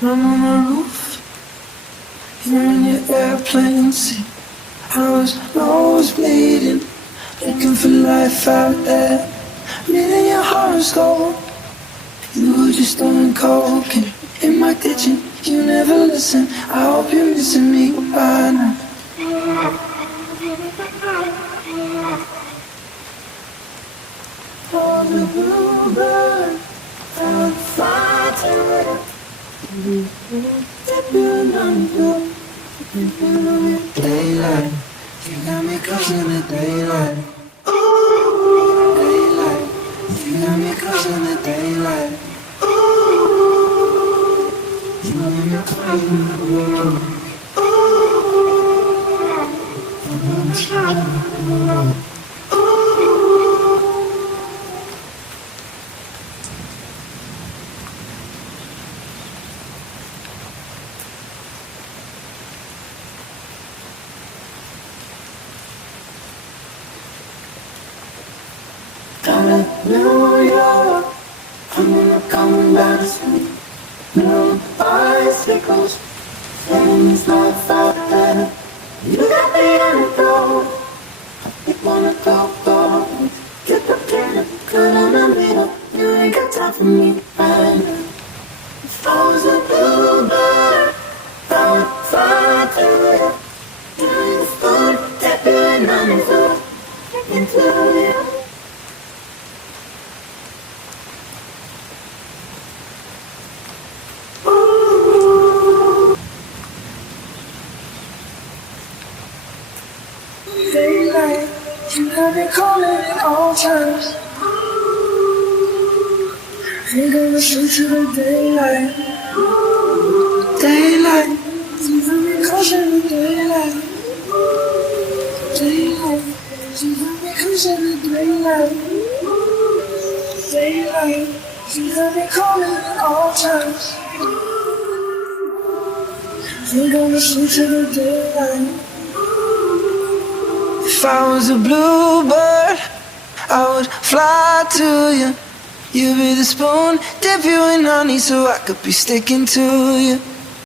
I'm on the roof, you're in your airplane seat. I was nose bleeding, looking for life out there. Reading your horoscope, you were just throwing coke in my kitchen. You never listen. I hope you're missing me by now. Oh, the bluebird, I'll fly to it. Daylight, you got me caught in the daylight. Daylight, you got me caught in the daylight. You got me caught in the daylight. Down in New York, I'm gonna come back to sleep. No bicycles, and it's life out there. You got the antidote. You wanna go, get the pin, cut on the middle. You ain't got time for me right now. If I was a bluebird, I would fly to you. Doing the food, tap you and on the floor, into you. Daylight, you have me calling at all times. Ain't gonna sleep till the daylight. Daylight, you have me calling in the daylight. Daylight, you have me calling in the daylight. Daylight, you have me calling at all times. Ain't gonna sleep till the daylight. If I was a bluebird, I would fly to you. You'd be the spoon, dip you in honey so I could be sticking to you.